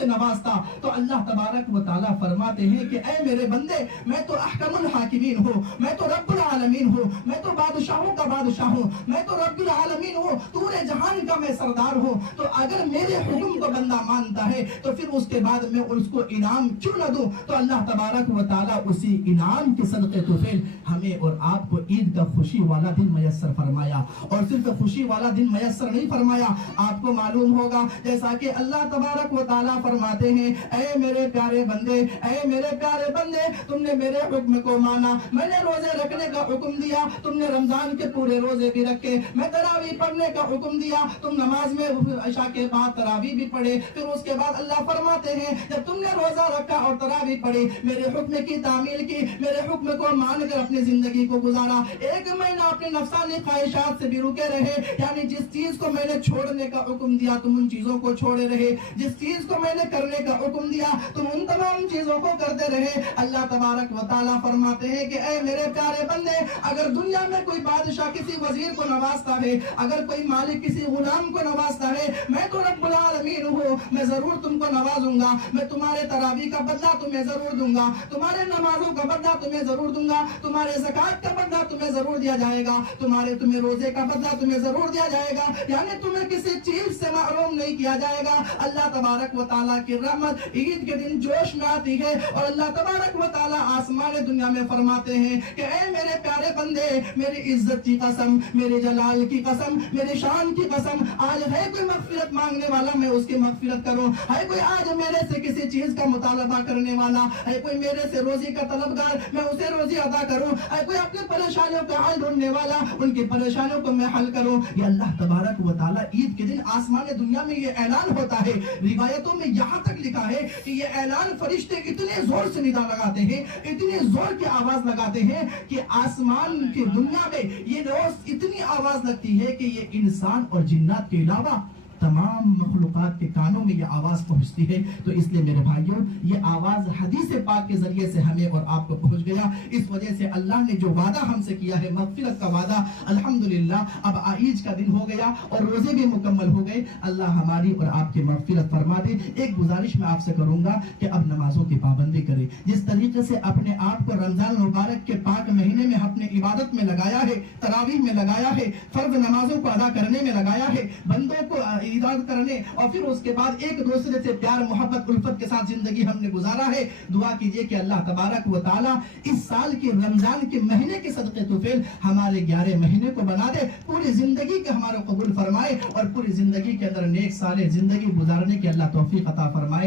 نوازتا تو اللہ تبارک و تعالیٰ فرماتے ہیں کہ اے میرے بندے، میں تو احکم الحاکمین ہوں، میں تو رب العالمین ہوں، میں تو بادشاہوں کا بادشاہ ہوں، میں تو رب العالمین ہوں، پورے جہان کا میں سردار ہوں۔ تو اگر میرے حکم کو بندہ مانتا ہے تو پھر اس کے بعد میں اس کو انعام کیوں نہ دوں؟ تو اللہ تبارک و تعالیٰ اسی انعام کے صدقے توفیل ہمیں اور آپ کو عید کا خوشی والا دن میسر فرمایا، اور صرف خوشی والا دن میسر نہیں فرمایا۔ آپ کو معلوم ہوگا جیسا کہ اللہ تبارک و تعالیٰ فرماتے ہیں، اے میرے پیارے بندے، اے میرے پیارے بندے، تم نے میرے حکم کو مانا، میں نے روزے رکھنے کا حکم دیا، تم نے رمضان کے پورے روزے بھی رکھے، میں تراویح پڑھنے کا حکم دیا، تم نماز میں عشاء کے بعد تراویح بھی پڑھے۔ پھر اس کے بعد اللہ فرماتے ہیں جب تم نے روزہ رکھا اور تراویح پڑھی، میرے حکم کی تعمیل کی، میرے حکم کو مان کر اپنی زندگی کو گزارا، ایک مہینہ اپنی نفسانی خواہشات سے بھی رکے رہے، یعنی جس چیز کو میں نے چھوڑنے کا حکم دیا تم ان چیزوں کو چھوڑے رہے، جس چیز کو میں نے کرنے کا حکم دیا تم ان تمام چیزوں کو کرتے رہے۔ اللہ تبارک و تعالیٰ فرماتے ہیں کہ اے میرے پیارے بندے، اگر دنیا میں کوئی بادشاہ کسی وزیر کو نوازتا ہے، اگر کوئی مالک کسی غلام کو نوازتا ہے، میں تو رب العالمین ہوں، میں ضرور تم کو نوازوں گا، میں تمہارے تراویح کا بدلہ تمہیں ضرور دوں گا، تمہارے نمازوں کا بدلہ تمہیں ضرور دوں گا، تمہارے زکوٰۃ کا بدلہ تمہیں ضرور دیا جائے گا، تمہیں روزے کا بدلہ تمہیں ضرور دیا جائے گا، یعنی تمہیں کسی چیز سے محروم نہیں کیا جائے گا۔ اللہ تبارک و تعالیٰ کی رحمت عید کے دن جوش میں آتی ہے، اور اللہ تبارک و تعالیٰ آسمان دنیا میں فرماتے ہیں کہ اے میرے پیارے بندے، میری عزت کی قسم، میرے جلال کی قسم، میری شان کی قسم، آج ہے کوئی مغفرت مانگنے والا میں اس کی مغفرت کروں، ہے کوئی آج میرے سے کسی چیز کا مطالبہ کرنے والا، ہے کوئی میرے سے روزی کا طلبگار، میں اسے روزی عطا کروں، ہے کوئی اپنی پریشانیوں کا حل ڈھونڈنے والا، ان کی پریشانیوں کو میں حل کروں۔ یہ اللہ تبارک و تعالیٰ عید کے دن آسمان دنیا میں یہ اعلان ہوتا ہے۔ روایتوں میں یہاں تک لکھا ہے کہ یہ اعلان فرشتے اتنے زور سے ندا لگاتے ہیں، اتنے زور کی آواز لگاتے ہیں کہ آسمان کی دنیا میں یہ روز اتنی آواز لگتی ہے کہ یہ انسان اور جنات کے علاوہ تمام مخلوقات کے کانوں میں یہ آواز پہنچتی ہے۔ تو اس لیے میرے بھائیوں، یہ آواز حدیث پاک کے ذریعے سے ہمیں اور آپ کو پہنچ گیا۔ اس وجہ سے اللہ نے جو وعدہ ہم سے کیا ہے، مغفرت کا وعدہ، الحمدللہ اب عید کا دن ہو گیا اور روزے بھی مکمل ہو گئے۔ اللہ ہماری اور آپ کی مغفرت فرما دے۔ ایک گزارش میں آپ سے کروں گا کہ اب نمازوں کی پابندی کریں۔ جس طریقے سے اپنے آپ کو رمضان مبارک کے پاک مہینے میں اپنے عبادت میں لگایا ہے، تراویح میں لگایا ہے، فرض نمازوں کو ادا کرنے میں لگایا ہے، بندوں کو عبادت کرنے، اور پھر اس کے بعد ایک دوسرے سے پیار محبت الفت کے ساتھ زندگی ہم نے گزارا ہے، دعا کیجئے کہ اللہ تبارک و تعالیٰ اس سال کی رمضان کے مہینے کے صدقے توفیل ہمارے 11 مہینے کو بنا دے، پوری زندگی کے ہمارے قبول فرمائے، اور پوری زندگی کے اندر نیک صالح زندگی گزارنے کی اللہ توفیق عطا فرمائے۔